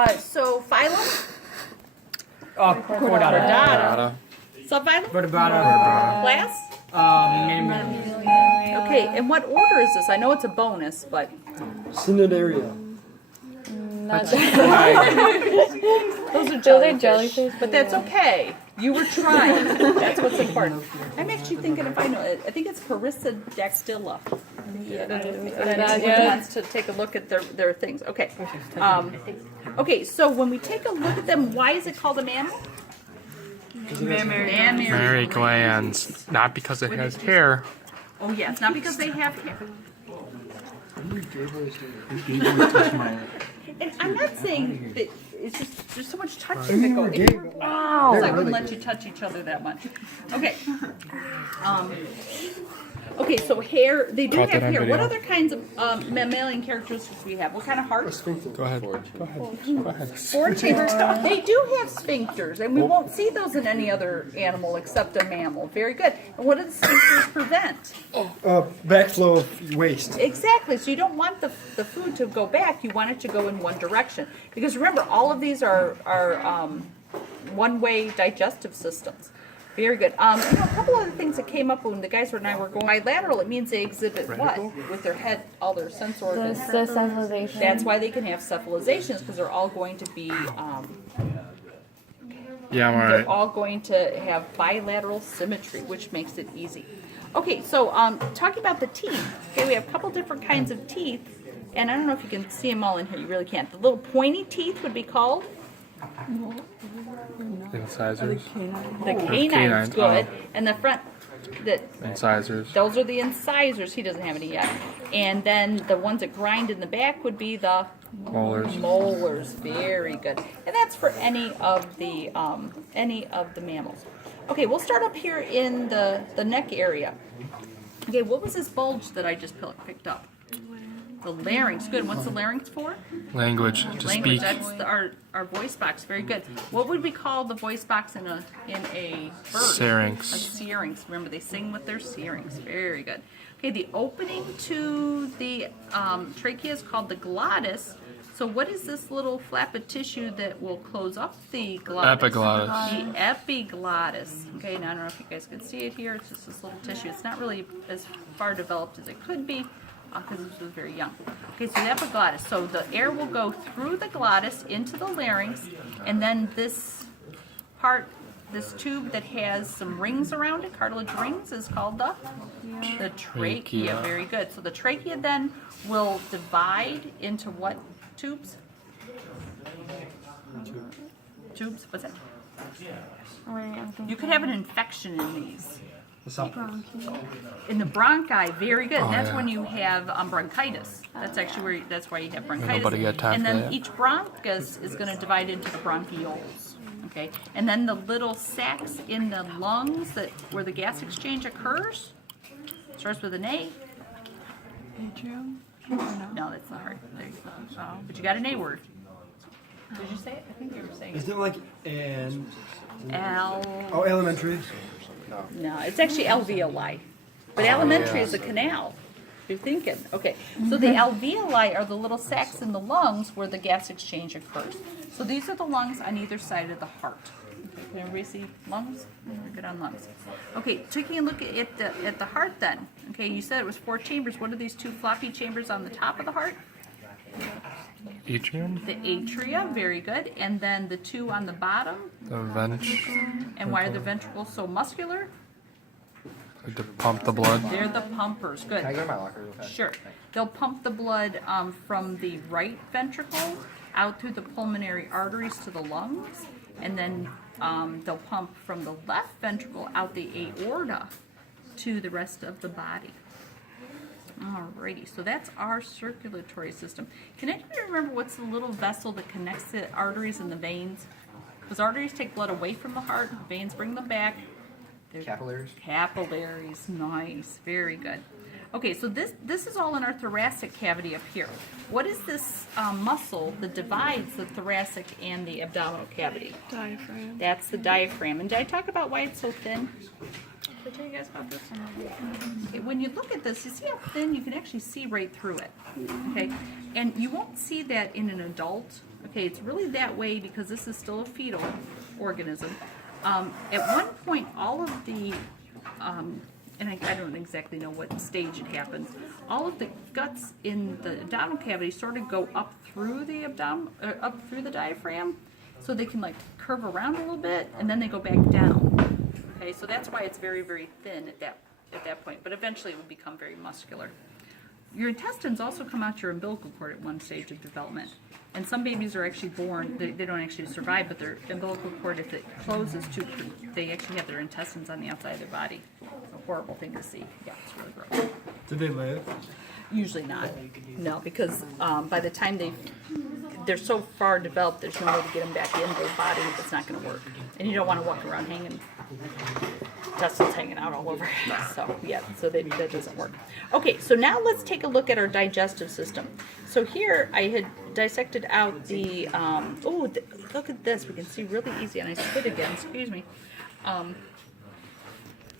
So phylum? Chordata. Subphylum? Vertebrata. Class? Mammalian. Okay, and what order is this? I know it's a bonus, but Cnidaria. those are jellyfish. But that's okay. You were trying. That's what's important. I'm actually thinking if I know it. I think it's Perissodactyla. Yeah. Wants to take a look at their things. Okay. Okay, so when we take a look at them, why is it called a mammal? Mammary glands, not because it has hair. Oh yes, not because they have hair. And I'm not saying that it's just there's so much touching that goes. Wow! I wouldn't let you touch each other that much. Okay. Okay, so hair. They do Caught have that on hair. video. What other kinds of mammalian characteristics do we have? What kind of heart? Go ahead. Go ahead. Four chambers. They do have sphincters, and we won't see those in any other animal except a mammal. Very good. And what do the sphincters prevent? Backflow of waste. Exactly. So you don't want the food to go back. You want it to go in one direction. Because remember, all of these are one-way digestive systems. Very good. A couple other things that came up when the guys and I were going bilateral. It means they exhibit what? With their head, all their sense organs. The cephalization. That's why they can have cephalizations, because they're all going to be Yeah, I'm they're alright. all going to have bilateral symmetry, which makes it easy. Okay, so talking about the teeth. Okay, we have a couple different kinds of teeth, and I don't know if you can see them all in here. You really can't. The little pointy teeth would be called Incisors. the canines. Canines, Good, oh. and the front. Incisors. Those are the incisors. He doesn't have any yet. And then the ones that grind in the back would be the Molars. molars. Very good. And that's for any of the mammals. Okay, we'll start up here in the neck area. Okay, what was this bulge that I just picked up? The larynx. Good. What's the larynx for? Language. To Language. speak. That's our voice box. Very good. What would we call the voice box in a bird? Syrinx. A syrinx. Remember, they sing with their syrinx. Very good. Okay, the opening to the trachea is called the glottis. So what is this little flap of tissue that will close up the glottis? Epiglottis. The epiglottis. Okay, now I don't know if you guys can see it here. It's just this little tissue. It's not really as far developed as it could be, because this was very young. Okay, so the epiglottis. So the air will go through the glottis into the larynx, and then this part, this tube that has some rings around it, cartilage rings, is called the trachea. Trachea. Very good. So the trachea then will divide into what tubes? Tubes? What's that? You could have an infection in these. In the bronchi, very good. Oh, That's yeah. when you have bronchitis. That's actually that's why you have bronchitis. Nobody got time and for then that. each bronchus is going to divide into the bronchioles. Okay, and then the little sacs in the lungs where the gas exchange occurs starts with an A. Atrium? No, that's not right. There you go. But you got an A word. Did you say it? I think you were saying Is it. it like an... Al. elementary? No, it's actually alveoli. But alimentary is a canal. You're thinking. Okay. So the alveoli are the little sacs in the lungs where the gas exchange occurs. So these are the lungs on either side of the heart. Okay, can everybody see lungs? We're good on lungs. Okay, taking a look at the heart then. Okay, you said it was 4 chambers. What are these 2 floppy chambers on the top of the heart? Atrium. The atria, very good. And then the 2 on the bottom. The ventricle. And why are the ventricles so muscular? To pump the blood. They're the pumpers. Good. Can I go to my locker real fast? Sure. They'll pump the blood from the right ventricle out through the pulmonary arteries to the lungs, and then they'll pump from the left ventricle out the aorta to the rest of the body. Alrighty, so that's our circulatory system. Can anybody remember what's the little vessel that connects the arteries and the veins? Because arteries take blood away from the heart, veins bring them back. They're Capillaries. Capillaries, nice, very good. Okay, so this is all in our thoracic cavity up here. What is this muscle that divides the thoracic and the abdominal cavity? Diaphragm. That's the diaphragm. And did I talk about why it's so thin? Did I tell you guys about this? Okay, when you look at this, you see how thin? You can actually see right through it. Okay, and you won't see that in an adult Okay, it's really that way because this is still a fetal organism. At one point, all of the, and I don't exactly know what stage it happens, all of the guts in the abdominal cavity sort of go up through the up through the diaphragm, so they can like curve around a little bit, and then they go back down. Okay, so that's why it's very, very thin at that point, but eventually it will become very muscular. Your intestines also come out your umbilical cord at one stage of development. And some babies are actually born, they don't actually survive, but their umbilical cord, if it closes they actually have their intestines on the outside of their body. It's a horrible thing to see. Yeah, it's really gross. Do they live? Usually not. No, because by the time they're so far developed, there's no way to get them back into their body. It's not going to work. And you don't want to walk around hanging, intestines hanging out all over. So, yeah, so that doesn't work. Okay, so now let's take a look at our digestive system. So here I had dissected out the, look at this. We can see really easy, and I spit again, excuse me.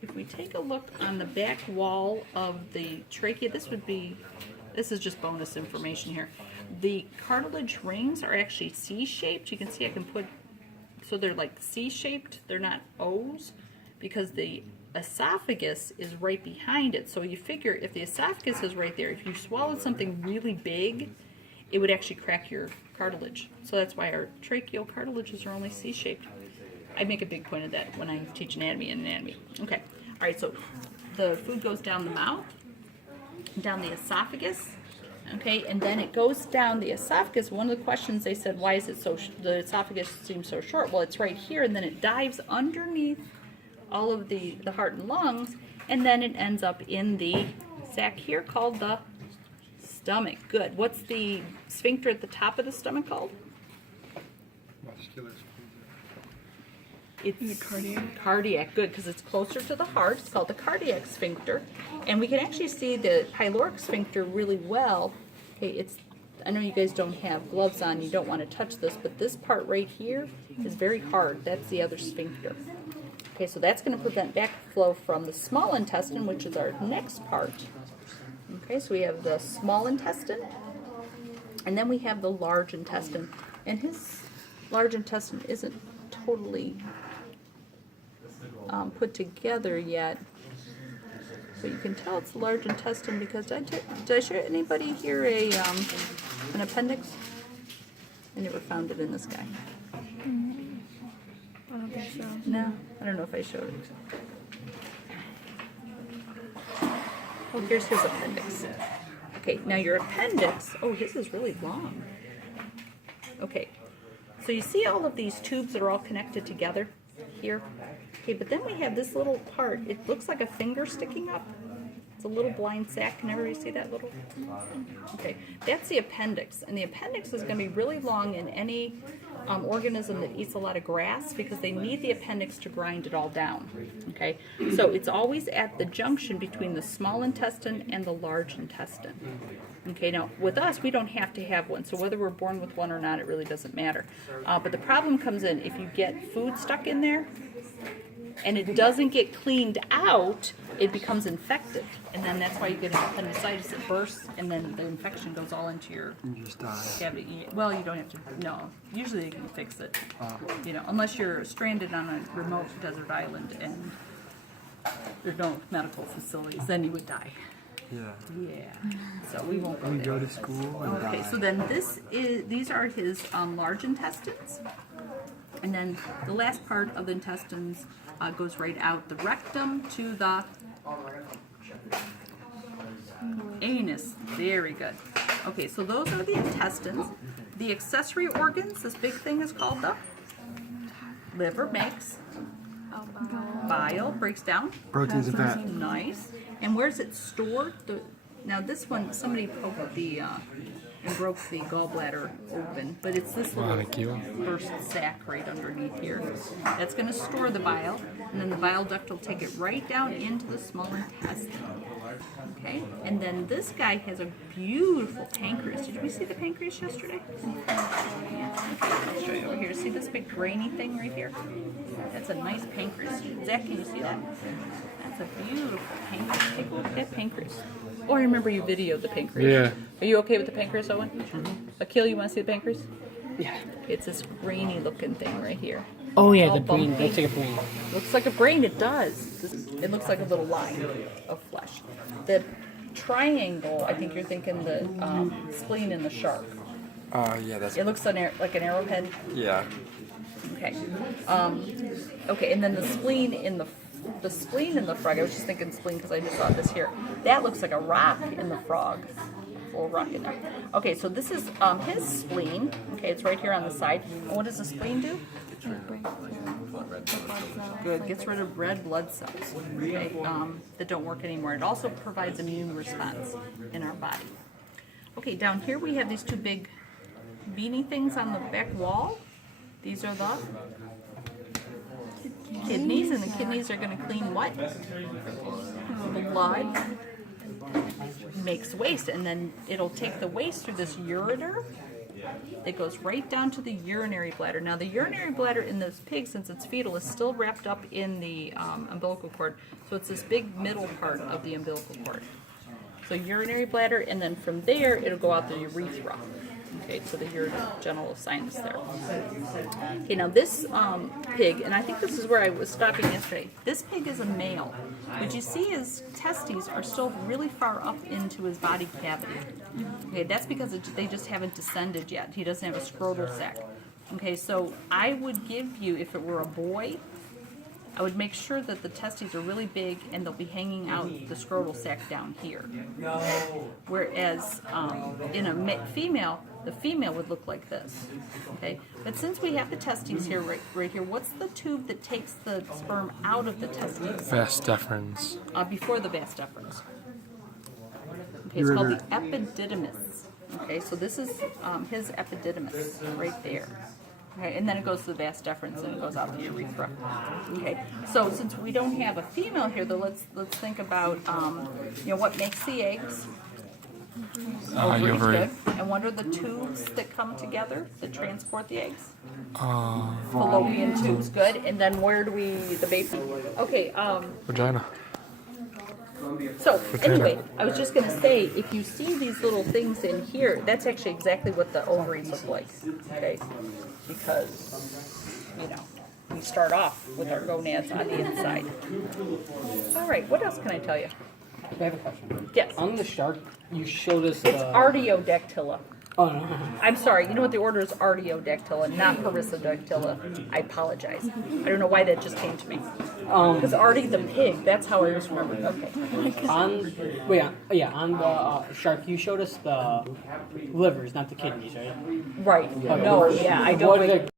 If we take a look on the back wall of the trachea, this is just bonus information here. The cartilage rings are actually C-shaped. You can see I can put, so they're like C-shaped, they're not O's, because the esophagus is right behind it. So you figure if the esophagus is right there, if you swallowed something really big, it would actually crack your cartilage. So that's why our tracheal cartilages are only C-shaped. I make a big point of that when I teach anatomy and anatomy. Okay, all right, so the food goes down the mouth, down the esophagus, okay, and then it goes down the esophagus. One of the questions they said, why is it so, the esophagus seems so short? Well, it's right here, and then it dives underneath all of the heart and lungs, and then it ends up in the sac here called the stomach. Good. What's the sphincter at the top of the stomach called? Muscular. It's cardiac. Good, because it's closer to the heart. It's called the cardiac sphincter, and we can actually see the pyloric sphincter really well. Okay, I know you guys don't have gloves on, you don't want to touch this, but this part right here is very hard. That's the other sphincter. Okay, so that's going to prevent backflow from the small intestine, which is our next part. Okay, so we have the small intestine, and then we have the large intestine, and his large intestine isn't totally put together yet, but you can tell it's the large intestine because did I show anybody here an appendix? I never found it in this guy. I don't think so. No, I don't know if I showed it. Oh, here's his appendix. Okay, now your appendix, oh, his is really long. Okay, so you see all of these tubes that are all connected together here? Okay, but then we have this little part. It looks like a finger sticking up. It's a little blind sac. Can everybody see that little? Okay, that's the appendix. And the appendix is going to be really long in any organism that eats a lot of grass because they need the appendix to grind it all down. Okay, so it's always at the junction between the small intestine and the large intestine. Okay, now with us, we don't have to have one. So whether we're born with one or not, it really doesn't matter. But the problem comes in if you get food stuck in there, and it doesn't get cleaned out, it becomes infected. And then that's why you get an appendicitis. It bursts, and then the infection goes all into your cavity. Well, you don't have to, no. Usually they can fix it, you know, unless you're stranded on a remote desert island and there's no medical facilities, then you would die. Yeah. So we won't go there. Go to school. Okay, so then these are his large intestines. And then the last part of the intestines goes right out the rectum to the anus. Very good. Okay, so those are the intestines. The accessory organs, this big thing is called the liver, makes bile, breaks down. Proteins and fat. Nice. And where's it stored? Now this one, somebody poked and broke the gallbladder open, but it's this little first sac right underneath here. That's going to store the bile, and then the bile duct will take it right down into the small intestine. Okay, and then this guy has a beautiful pancreas. Did we see the pancreas yesterday? Yeah. Okay, I'll show you over here. See this big grainy thing right here? That's a nice pancreas. Zach, can you see that? That's a beautiful pancreas. Take a look at that pancreas. Oh, I remember you videoed the pancreas. Yeah. Are you okay with the pancreas, Owen? Akil, you want to see the pancreas? Yeah. It's this grainy looking thing right here. Oh yeah, All the brain. bumpy. Looks like a brain. Looks like a brain, it does. It looks like a little line of flesh. The triangle, I think you're thinking the spleen in the shark. Yeah, that's It looks like an arrowhead. yeah. Okay. Okay, and then the spleen in the frog. I was just thinking spleen because I just saw this here. That looks like a rock in the frog. Little rock in there. Okay, so this is his spleen. Okay, it's right here on the side. And what does the spleen do? Good. Gets rid of red blood cells. Okay, that don't work anymore. It also provides immune response in our body. Okay, down here we have these two big beanie things on the back wall. These are the kidneys, and the kidneys are going to clean what? Blood makes waste, and then it'll take the waste through this ureter. It goes right down to the urinary bladder. Now, the urinary bladder in this pig, since it's fetal, is still wrapped up in the umbilical cord, so it's this big middle part of the umbilical cord. So urinary bladder, and then from there, it'll go out the urethra. Okay, so the urogenital sinus there. Okay, now this pig, and I think this is where I was stopping yesterday. This pig is a male. What you see his testes are still really far up into his body cavity. Okay, that's because they just haven't descended yet. He doesn't have a scrotal sac. Okay, so I would give you, if it were a boy, I would make sure that the testes are really big and they'll be hanging out the scrotal sac down here. Whereas in a female, the female would look like this. Okay, but since we have the testes here, right here, what's the tube that takes the sperm out of the testes? Vas deferens. Before the vas deferens. Okay, it's called the epididymis. Okay, so this is his epididymis right there. Okay, and then it goes to the vas deferens and it goes out the urethra. Okay, so since we don't have a female here, though, let's think about what makes the eggs. Ovaries, Ovary. good. And what are the tubes that come together that transport the eggs? Fallopian tubes, good. And then where do the baby? Okay, Vagina. so anyway, I was just gonna say, if you see these little things in here, that's actually exactly what the ovaries look like. Okay, because we start off with our gonads on the inside. All right, what else can I tell you? I have a question. Yes, On the shark, you showed us it's Artiodactyla. Oh no. I'm sorry, you know what the order is? Artiodactyla, not Perissodactyla. I apologize. I don't know why that just came to me. Because Artie the pig, that's how I just remembered. Okay. On the shark, you showed us the livers, not the kidneys, right? Right. No, yeah, I What don't. are the